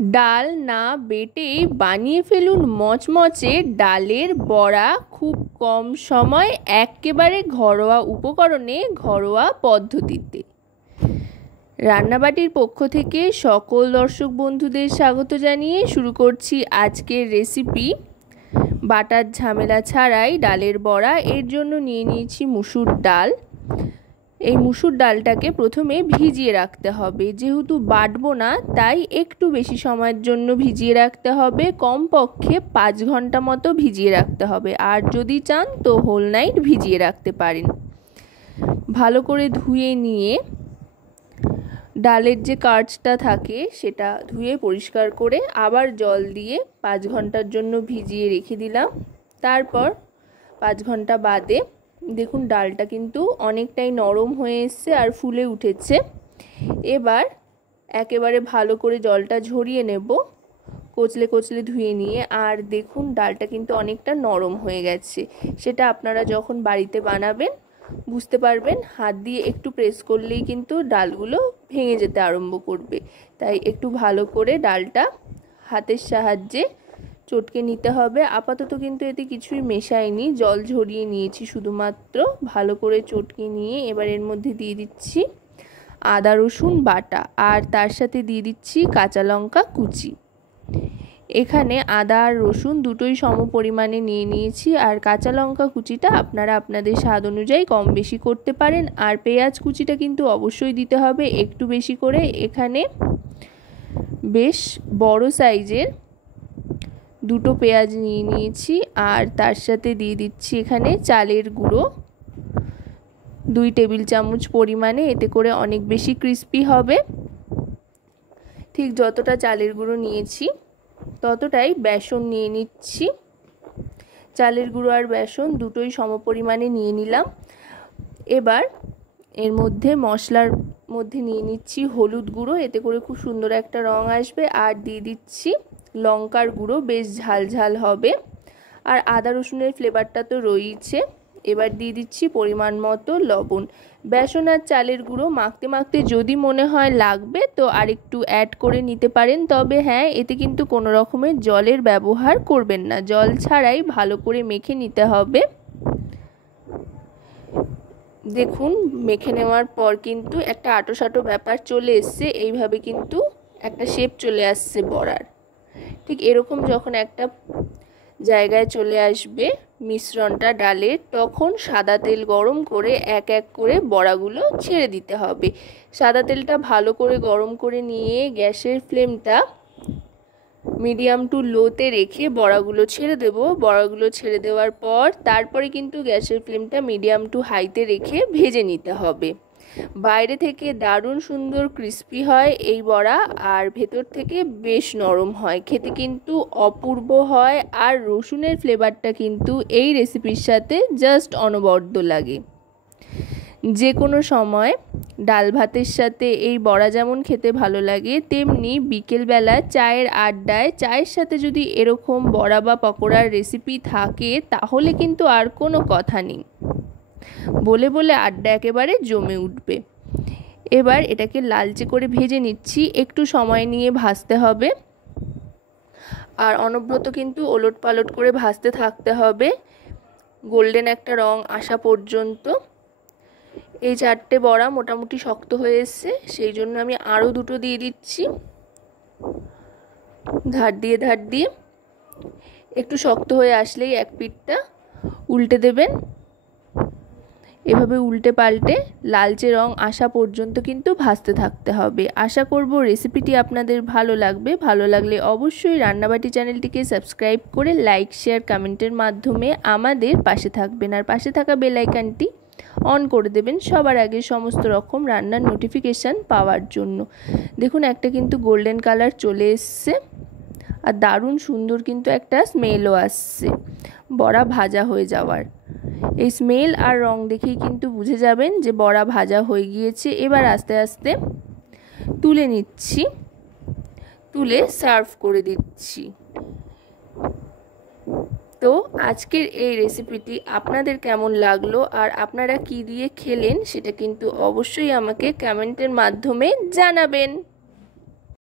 ডাল না বেটেই বানিয়ে ফেলুন মচমচে ডালের বড়া, খুব কম সময় একেবারে ঘরোয়া উপকরণে, ঘরোয়া পদ্ধতিতে। রান্নাবাটির পক্ষ থেকে সকল দর্শক বন্ধুদের স্বাগত জানিয়ে শুরু করছি আজকের রেসিপি। বাটার ঝামেলা ছাড়াই ডালের বড়া। এর জন্য নিয়ে নিয়েছি মুসুর ডাল। এই মুসুর ডালটাকে প্রথমে ভিজিয়ে রাখতে হবে। যেহেতু বাটবো না, তাই একটু বেশি সময়ের জন্য ভিজিয়ে রাখতে হবে। কমপক্ষে 5 ঘন্টা মতো ভিজিয়ে রাখতে হবে। আর যদি চান তো হোল নাইট ভিজিয়ে রাখতে পারেন। ভালো করে ধুয়ে নিয়ে ডালের যে কার্চটা থাকে সেটা ধুয়ে পরিষ্কার করে আবার জল দিয়ে 5 ঘন্টার জন্য ভিজিয়ে রেখে দিলাম। তারপর 5 ঘন্টা বাদে দেখুন ডালটা কিন্তু অনেকটাই নরম হয়ে এসছে আর ফুলে উঠেছে। এবার একেবারে ভালো করে জলটা ঝরিয়ে নেব, কচলে কচলে ধুয়ে নিয়ে। আর দেখুন ডালটা কিন্তু অনেকটা নরম হয়ে গেছে। সেটা আপনারা যখন বাড়িতে বানাবেন বুঝতে পারবেন। হাত দিয়ে একটু প্রেস করলেই কিন্তু ডালগুলো ভেঙে যেতে আরম্ভ করবে। তাই একটু ভালো করে ডালটা হাতের সাহায্যে চটকে নিতে হবে। আপাতত কিন্তু এতে কিছুই মেশাইনি, জল ঝরিয়ে নিয়েছি শুধুমাত্র। ভালো করে চটকে নিয়ে এবার এর মধ্যে দিয়ে দিচ্ছি আদা রসুন বাটা, আর তার সাথে দিয়ে দিচ্ছি কাঁচা লঙ্কা কুচি। এখানে আদা আর রসুন দুটোই সম পরিমাণে নিয়ে নিয়েছি। আর কাঁচা লঙ্কা কুচিটা আপনারা আপনাদের স্বাদ অনুযায়ী কম বেশি করতে পারেন। আর পেঁয়াজ কুচিটা কিন্তু অবশ্যই দিতে হবে একটু বেশি করে। এখানে বেশ বড় সাইজের 2টো পেঁয়াজ নিয়ে নিয়েছি। আর তার সাথে দিয়ে দিচ্ছি এখানে চালের গুঁড়ো 2 টেবিল চামচ পরিমাণে। এতে করে অনেক বেশি ক্রিস্পি হবে। ঠিক যতটা চালের গুঁড়ো নিয়েছি ততটাই বেসন নিয়ে নিচ্ছি। চালের গুঁড়ো আর বেসন দুটোই সম পরিমাণে নিয়ে নিলাম। এবার এর মধ্যে মশলার মধ্যে নিয়ে নিচ্ছি হলুদ গুঁড়ো, এতে করে খুব সুন্দর একটা রং আসবে। আর দিয়ে দিচ্ছি লঙ্কার গুঁড়ো, বেশ ঝাল ঝাল হবে। আর আদা রসুনের ফ্লেভারটা তো রয়েছে। এবার দিয়ে দিচ্ছি পরিমাণ মতো লবণ। বেসন আর চালের গুঁড়ো মাখতে মাখতে যদি মনে হয় লাগবে তো আরেকটু অ্যাড করে নিতে পারেন। তবে হ্যাঁ, এতে কিন্তু কোনো রকমের জলের ব্যবহার করবেন না। জল ছাড়াই ভালো করে মেখে নিতে হবে। দেখুন মেখে নেওয়ার পর কিন্তু একটা আঁটো ব্যাপার চলে এসছে। এইভাবে কিন্তু একটা শেপ চলে আসছে বড়ার। ঠিক এরকম যখন একটা জায়গায় চলে আসবে মিশ্রণটা ডালের, তখন সাদা তেল গরম করে এক এক করে বড়াগুলো ছেড়ে দিতে হবে। সাদা তেলটা ভালো করে গরম করে নিয়ে গ্যাসের ফ্লেমটা মিডিয়াম টু লোতে রেখে বড়াগুলো ছেড়ে দেব। বড়াগুলো ছেড়ে দেওয়ার পর তারপরে কিন্তু গ্যাসের ফ্লেমটা মিডিয়াম টু হাইতে রেখে ভেজে নিতে হবে। বাইরে থেকে দারুণ সুন্দর ক্রিস্পি হয় এই বড়া, আর ভেতর থেকে বেশ নরম হয়। খেতে কিন্তু অপূর্ব হয়। আর রসুনের ফ্লেভারটা কিন্তু এই রেসিপির সাথে জাস্ট অনবদ্য লাগে। যে কোনো সময় ডাল ভাতের সাথে এই বড়া যেমন খেতে ভালো লাগে, তেমনি বিকেলবেলা চায়ের আড্ডায় চায়ের সাথে যদি এরকম বড়া বা পকোড়ার রেসিপি থাকে তাহলে কিন্তু আর কোনো কথা নেই। বলে বলে আড্ডা একেবারে জমে উঠবে। এবার এটাকে লালচে করে ভেজে নিচ্ছি। একটু সময় নিয়ে ভাজতে হবে। আর অনবরত কিন্তু ওলট পালট করে ভাজতে থাকতে হবে গোল্ডেন একটা রং আসা পর্যন্ত। এই 4টে বড়া মোটামুটি শক্ত হয়ে এসছে, সেই জন্য আমি আরও 2টো দিয়ে দিচ্ছি। ধার দিয়ে একটু শক্ত হয়ে আসলেই এক পিঠটা উল্টে দেবেন। এভাবে উল্টে পাল্টে লালচে রং আসা পর্যন্ত কিন্তু ভাজতে থাকতে হবে। আশা করব রেসিপিটি আপনাদের ভালো লাগবে। ভালো লাগলে অবশ্যই রান্নাবাটি চ্যানেলটিকে সাবস্ক্রাইব করে লাইক শেয়ার কমেন্টের মাধ্যমে আমাদের পাশে থাকবেন। আর পাশে থাকা বেল আইকনটি অন করে দেবেন সবার আগে সমস্ত রকম রান্নার নোটিফিকেশান পাওয়ার জন্য। দেখুন একটা কিন্তু গোল্ডেন কালার চলে এসছে আর দারুণ সুন্দর কিন্তু একটা স্মেলও আসছে বড়া ভাজা হয়ে যাওয়ার। এই স্মেল আর রং দেখেই কিন্তু বুঝে যাবেন যে বড়া ভাজা হয়ে গিয়েছে। এবার আস্তে আস্তে তুলে নিচ্ছি, তুলে সার্ভ করে দিচ্ছি। তো আজকের এই রেসিপিটি আপনাদের কেমন লাগলো আর আপনারা কি দিয়ে খেলেন সেটা কিন্তু অবশ্যই আমাকে কমেন্টের মাধ্যমে জানাবেন।